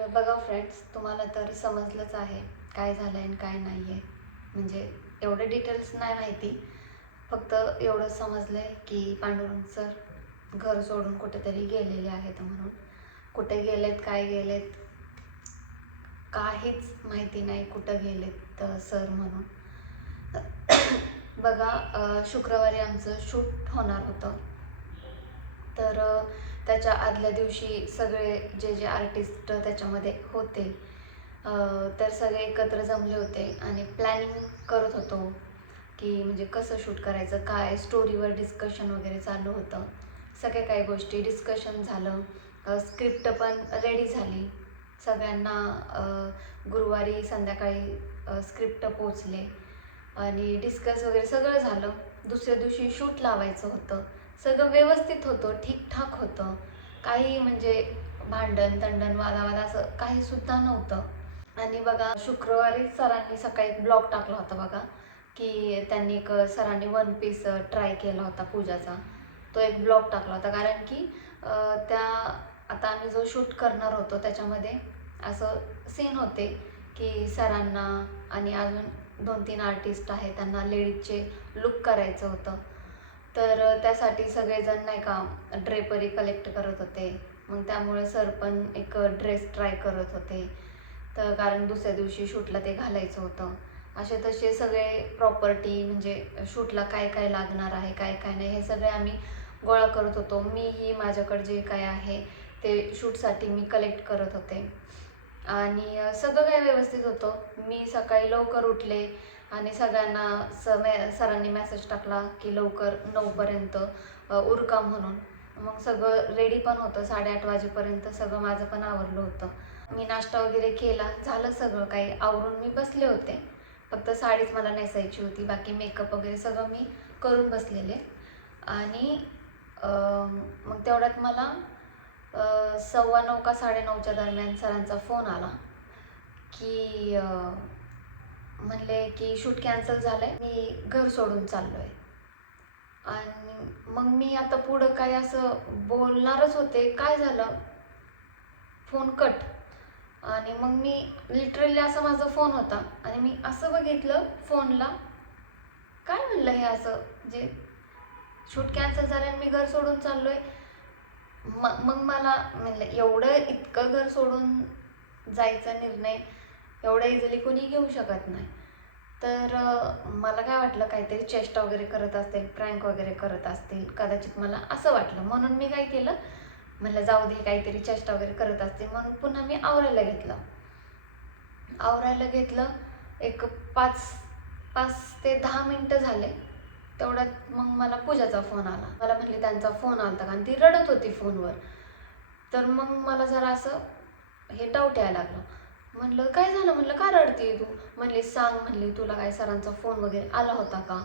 तर बघा फ्रेंड्स तुम्हाला तर समजलंच आहे काय झालं आहे आणि काय नाही आहे म्हणजे एवढे डिटेल्स नाही माहिती. फक्त एवढं समजलं आहे की पांडुरंग सर घर सोडून कुठेतरी गेलेले आहेत म्हणून. कुठे गेलेत काय गेलेत काहीच माहिती नाही कुठं गेलेत सर म्हणून. बघा शुक्रवारी आमचं शूट होणार होतं. तर त्याच्या आदल्या दिवशी सगळे जे जे आर्टिस्ट त्याच्यामध्ये होते तर सगळे एकत्र जमले होते आणि प्लॅनिंग करत होतो की म्हणजे कसं शूट करायचं काय स्टोरीवर डिस्कशन वगैरे चालू होतं. सगळ्या काही गोष्टी डिस्कशन झालं. स्क्रिप्ट पण रेडी झाली. सगळ्यांना गुरुवारी संध्याकाळी स्क्रिप्ट पोचले आणि डिस्कस वगैरे सगळं झालं. दुसऱ्या दिवशी शूट लावायचं होतं. सगळं व्यवस्थित होतं ठीकठाक होतं. काही म्हणजे भांडण तंडण वादावाद असं काही सुद्धा नव्हतं. आणि बघा शुक्रवारी सरांनी सकाळी ब्लॉग टाकला होता बघा की त्यांनी एक सरांनी वन पीस ट्राय केला होता पूजाचा. तो एक ब्लॉग टाकला होता. कारण की त्या आता आम्ही जो शूट करणार होतो त्याच्यामध्ये असं सीन होते की सरांना आणि अजून दोन तीन आर्टिस्ट आहे त्यांना लेडीजचे लुक करायचं होतं. तर त्यासाठी सगळेजण नाही का ड्रेपरी कलेक्ट करत होते. मग त्यामुळे सर पण एक ड्रेस ट्राय करत होते. तर कारण दुसऱ्या दिवशी शूटला ते घालायचं होतं. असे तसे सगळे प्रॉपर्टी म्हणजे शूटला काय काय लागणार आहे काय काय नाही हे सगळे आम्ही गोळा करत होतो. मीही माझ्याकडे जे काय आहे ते शूटसाठी मी कलेक्ट करत होते. आणि सगळं काय व्यवस्थित होतं. मी सकाळी लवकर उठले. आणि सगळ्यांना स मे सरांनी मेसेज टाकला की लवकर नऊपर्यंत उरका म्हणून. मग सगळं रेडी पण होतं साडेआठ वाजेपर्यंत सगळं माझं पण आवरलं होतं. मी नाश्ता वगैरे केला झालं सगळं काही आवरून मी बसले होते. फक्त साडीच मला नेसायची होती बाकी मेकअप वगैरे सगळं मी करून बसलेले. आणि मग तेवढ्यात मला सव्वा नऊ का साडेनऊच्या दरम्यान सरांचा फोन आला की म्हणले की शूट कॅन्सल झालंय. मी घर सोडून चाललोय. आणि मग मी आता पुढं काय असं बोलणारच होते. काय झालं? Phone cut. आणि मग मी लिटरली असा माझा फोन होता. आणि मी असं बघितलं फोनला काय म्हणलं हे असं? जे शूट कॅन्सल झालं आणि मी घर सोडून चाललोय. म- मग मला म्हणलं एवढं इतकं घर सोडून जायचा निर्णय. एवढं इझिली कोणी घेऊ शकत नाही. तर मला काय वाटलं काहीतरी चेष्टा वगैरे करत असतील प्रँक वगैरे करत असतील कदाचित मला असं वाटलं. म्हणून मी काय केलं म्हणलं जाऊ दे काहीतरी चेष्टा वगैरे करत असतील म्हणून पुन्हा मी आवरायला घेतलं. आवरायला घेतलं एक पाच पाच ते दहा मिनटं झाले. तेवढ्यात मग मला पूजाचा फोन आला. मला म्हणली त्यांचा फोन आला कारण ती रडत होती फोनवर तर मग मला जरा असं हे डाऊट यायला लागलं. म्हणलं काय झालं? म्हणलं का रडते तू? म्हणली सांग म्हणली तुला काय सरांचा फोन वगैरे आला होता का?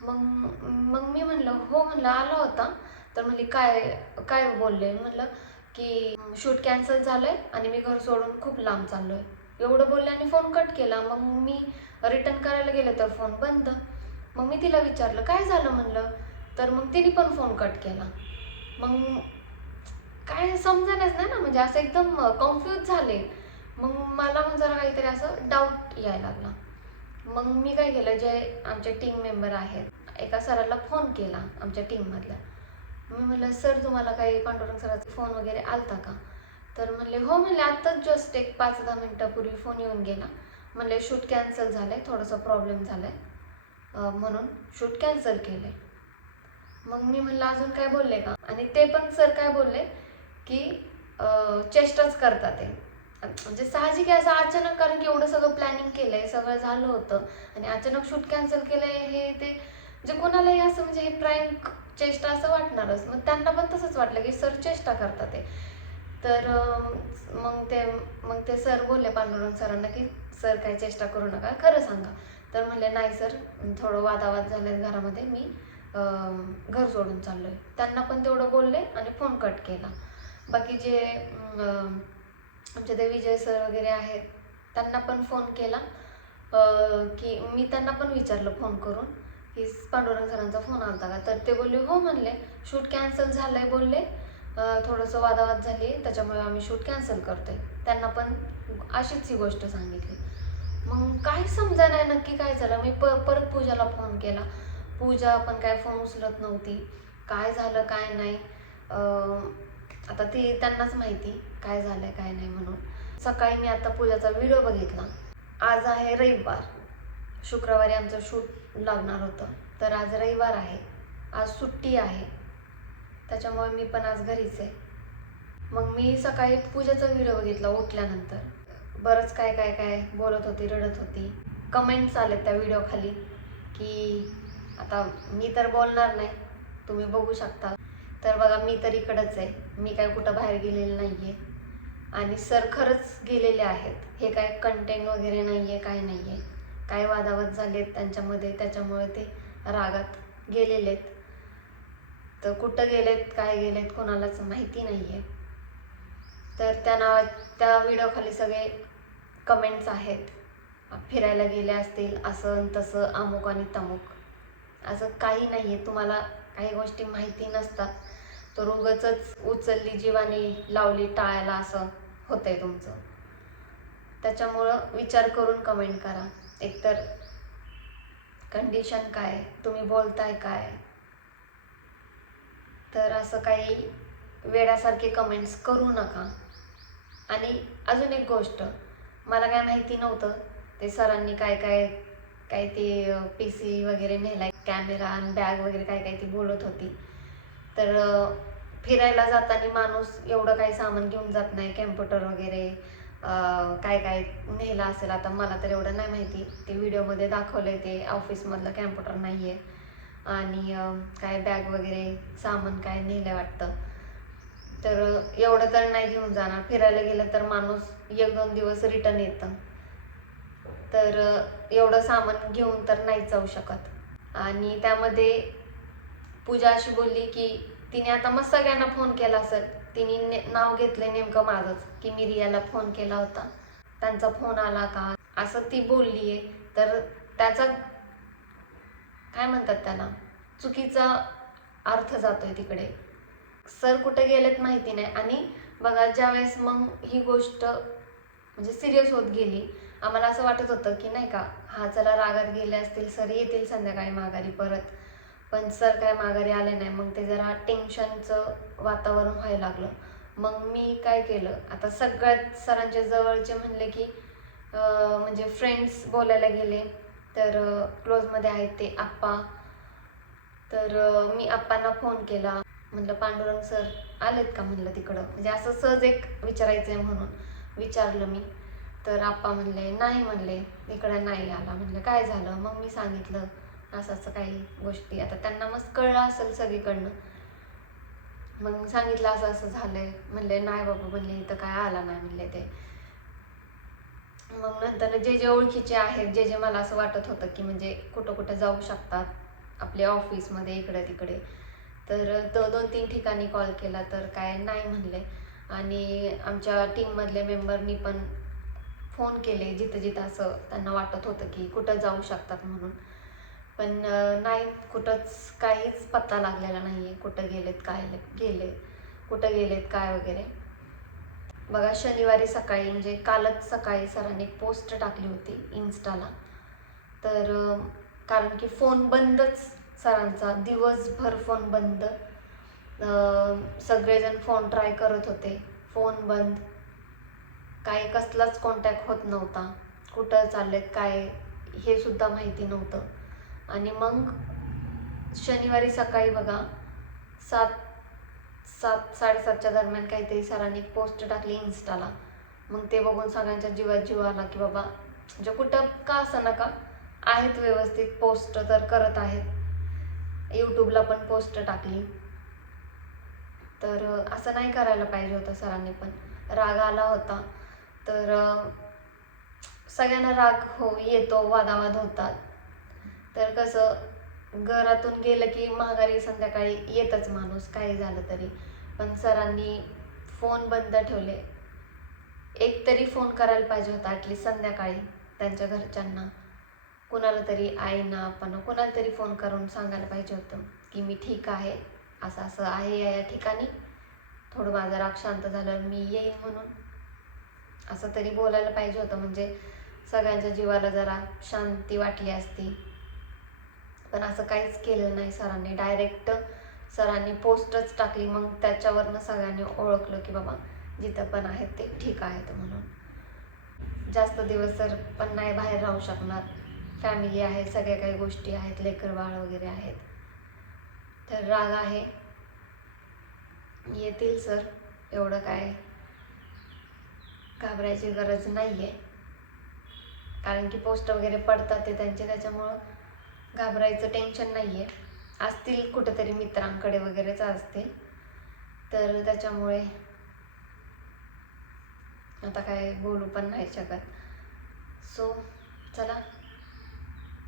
मग मग मी म्हणलं हो म्हणलं आला होता. तर म्हणली काय काय बोलले? म्हणलं की शूट कॅन्सल झालंय आणि मी घर सोडून खूप लांब चाललोय. एवढं बोलले आणि फोन कट केला. मग मी रिटर्न करायला गेले तर फोन बंद. मग मी तिला विचारलं काय झालं? म्हणलं तर मग तिने पण फोन कट केला. मग काय समजेनच नाही ना म्हणजे असं एकदम कन्फ्यूज झाले. मग मला मग जरा काहीतरी असं डाऊट यायला लागला. मग मी काय केलं जे आमचे टीम मेंबर आहेत एका सराला फोन केला आमच्या टीममधल्या मी म्हणलं सर तुम्हाला काही पांडुरंग सराचा फोन वगैरे आलता का? तर म्हणले हो म्हणले आत्ताच जस्ट एक पाच दहा मिनटापूर्वी फोन येऊन गेला. म्हणले शूट कॅन्सल झालं आहे थोडंसं प्रॉब्लेम झाला आहे म्हणून शूट कॅन्सल केलं आहे मग मी म्हणलं अजून काय बोलले का? आणि ते पण सर काय बोलले की चेष्टाच करतात ते. म्हणजे साहजिक आहे असं अचानक कारण की एवढं सगळं प्लॅनिंग केलंय सगळं झालं होतं. आणि अचानक शूट कॅन्सल केलंय हे ते म्हणजे कोणालाही असं म्हणजे हे प्रँक चेष्टा असं वाटणारच. मग त्यांना पण तसंच वाटलं की सर चेष्टा करतात ते. तर मग ते मग ते सर बोलले पांडुरंग सरांना की सर काय चेष्टा करू नका खरं सांगा. तर म्हणले नाही सर थोडं वादावाद झाले घरामध्ये मी घर सोडून चाललोय. त्यांना पण तेवढं बोलले आणि फोन कट केला. बाकी जे आमचे ते विजय सर वगैरे आहेत. त्यांना पण फोन केला. की मी त्यांना पण विचारलं फोन करून. की पांडुरंग सरांचा फोन आलता का? तर ते बोलले हो म्हणले. शूट कॅन्सल झालंय बोलले. थोडंसं वादावाद झाली. त्याच्यामुळे आम्ही शूट कॅन्सल करतोय. त्यांना पण अशीच ही गोष्ट सांगितली. मग काही समजा नाही नक्की काय झालं? मी प परत पूजाला फोन केला. पूजा पण काय फोन उचलत नव्हती. काय झालं काय नाही. आता ती त्यांनाच माहिती काय झालंय काय नाही म्हणून. सकाळी मी आता पूजाचा व्हिडिओ बघितला. आज आहे रविवार. शुक्रवारी आमचं शूट लागणार होतं. तर आज रविवार आहे. आज सुट्टी आहे. त्याच्यामुळे मी पण आज घरीच आहे. मग मी सकाळी पूजाचा व्हिडिओ बघितला उठल्यानंतर. बरंच काय काय काय बोलत होती रडत होती. कमेंट्स आले त्या व्हिडिओ खाली की आता मी तर बोलणार नाही. तुम्ही बघू शकता. मी तर इकडंच आहे. मी काय कुठं बाहेर गेलेलं नाही आहे आणि सर खरंच गेलेले आहेत. हे काय कंटेंट वगैरे नाही आहे काय नाही आहे काय वादावाद झालेत त्यांच्यामध्ये त्याच्यामुळे ते रागात गेलेले आहेत. तर कुठं गेलेत काय गेलेत कोणालाच माहिती नाही आहे तर त्या नावा त्या व्हिडिओखाली सगळे कमेंट्स आहेत. फिरायला गेले असतील असं तसं अमुक आणि तमुक. असं काही नाही आहे तुम्हाला काही गोष्टी माहिती नसतात. तर उगच उचलली जीवानी लावली टाळायला असं होतंय तुमचं. त्याच्यामुळं विचार करून कमेंट करा. एकतर कंडिशन काय तुम्ही बोलताय काय तर असं काही वेड्यासारखे कमेंट्स करू नका. आणि अजून एक गोष्ट मला काय माहिती नव्हतं ते सरांनी काय काय काय ते पी सी वगैरे नेलाय कॅमेरा आणि बॅग वगैरे काय काय ती बोलत होती. तर फिरायला जाताना माणूस एवढं काही सामान घेऊन जात नाही कॅम्प्युटर वगैरे काय काय नेलं असेल. आता मला तर एवढं नाही माहिती. ते व्हिडिओमध्ये दाखवलं आहे ते ऑफिसमधलं कॅम्प्युटर नाही आहे आणि काय बॅग वगैरे सामान काय नेलं वाटतं. तर एवढं तर नाही घेऊन जाणार. फिरायला गेलं तर माणूस एक दोन दिवस रिटर्न येतं. तर एवढं सामान घेऊन तर नाही जाऊ शकत. आणि त्यामध्ये पूजा अशी बोलली की तिने आता मग सगळ्यांना फोन केला असेल तिने नाव घेतलंय नेमकं माझंच की मी रियाला फोन केला होता. त्यांचा फोन आला का? असं ती बोलली आहे तर त्याचा काय म्हणतात त्याला? चुकीचा अर्थ जातोय तिकडे. सर कुठे गेलेत माहिती नाही. आणि बघा ज्यावेळेस मग ही गोष्ट म्हणजे सिरियस होत गेली आम्हाला असं वाटत होतं की नाही का हा चला रागात गेले असतील सर येतील संध्याकाळी माघारी परत. पण सर काय माघारी आले नाही मग ते जरा टेन्शनचं वातावरण व्हायला लागलं. मग मी काय केलं आता सगळ्यात सरांच्या जवळचे म्हणले की म्हणजे फ्रेंड्स बोलायला गेले तर क्लोजमध्ये आहेत ते आप्पा. तर मी आप्पांना फोन केला. म्हणलं पांडुरंग सर आलेत का? म्हणलं तिकडं. म्हणजे असं सहज एक विचारायचं आहे म्हणून विचारलं मी. तर आप्पा म्हणले नाही म्हणले इकडं नाही आला. म्हणलं काय झालं? मग मी सांगितलं असं असं काही गोष्टी. आता त्यांना मस्त कळलं असेल सगळीकडनं. मग सांगितलं असं असं झालंय. म्हणले नाही बाबा म्हणले इथं काय आला नाही म्हणले ते. मग नंतर जे जे ओळखीचे आहेत जे जे मला असं वाटत होतं की म्हणजे कुठं कुठं जाऊ शकतात आपल्या ऑफिसमध्ये इकडे तिकडे. तर तो दोन तीन ठिकाणी कॉल केला तर काय नाही म्हणले. आणि आमच्या टीममधल्या मेंबरनी पण फोन केले जिथं जिथं असं त्यांना वाटत होतं की कुठं जाऊ शकतात म्हणून. पण नाही कुठंच काहीच पत्ता लागलेला नाही आहे कुठं गेलेत काय गेले कुठं गेलेत काय वगैरे. बघा शनिवारी सकाळी म्हणजे कालच सकाळी सरांनी एक पोस्ट टाकली होती इन्स्टाला तर कारण की फोन बंदच सरांचा. दिवसभर फोन बंद. सगळेजण फोन ट्राय करत होते. फोन बंद. काही कसलाच कॉन्टॅक्ट होत नव्हता. कुठं चाललेत काय हे सुद्धा माहिती नव्हतं. आणि मग शनिवारी सकाळी बघा सात सात साडेसातच्या दरम्यान काहीतरी सरांनी पोस्ट टाकली इन्स्टाला मग ते बघून सगळ्यांच्या जीवात जीव आला की बाबा म्हणजे कुठं का असं नका आहेत व्यवस्थित पोस्ट तर करत आहेत. यूट्यूबला पण पोस्ट टाकली. तर असं नाही करायला पाहिजे होतं सरांनी पण. राग आला होता. तर सगळ्यांना राग हो येतो वादावाद होतात. तर कसं घरातून गेलं की माघारी संध्याकाळी येतच माणूस काही झालं तरी. पण सरांनी फोन बंद ठेवले. एक तरी फोन करायला पाहिजे होता ॲटलीस्ट संध्याकाळी त्यांच्या घरच्यांना. कुणाला तरी आईना आपण कुणाला तरी फोन करून सांगायला पाहिजे होतं की मी ठीक आहे असं असं आहे या या ठिकाणी. थोडं माझं राग शांत झालं मी येईन म्हणून. असं तरी बोलायला पाहिजे होतं म्हणजे सगळ्यांच्या जीवाला जरा शांती वाटली असती. पण असं काहीच केलं नाही सरांनी. डायरेक्ट सरांनी पोस्टच टाकली. मग त्याच्यावरनं सगळ्यांनी ओळखलं की बाबा जिथं पण आहेत ते ठीक आहेत म्हणून. जास्त दिवस सर पण नाही बाहेर राहू शकणार. फॅमिली आहे सगळ्या काही गोष्टी आहेत लेकर बाळ वगैरे आहेत. तर राग आहे. येतील सर. एवढं काय घाबरायची गरज नाही आहे कारण की पोस्ट वगैरे पडतात ते त्यांचे. त्याच्यामुळं घाबरायचं टेन्शन नाही आहे असतील कुठेतरी मित्रांकडे वगैरेच असतील. तर त्याच्यामुळे आता काय बोलू पण नाही शकत. सो चला.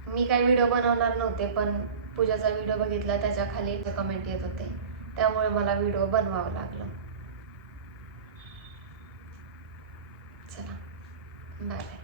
मी काय व्हिडिओ बनवणार नव्हते पण पूजाचा व्हिडिओ बघितला त्याच्याखाली कमेंट येत होते. त्यामुळे मला व्हिडिओ बनवावं लागलं. चला. Bye bye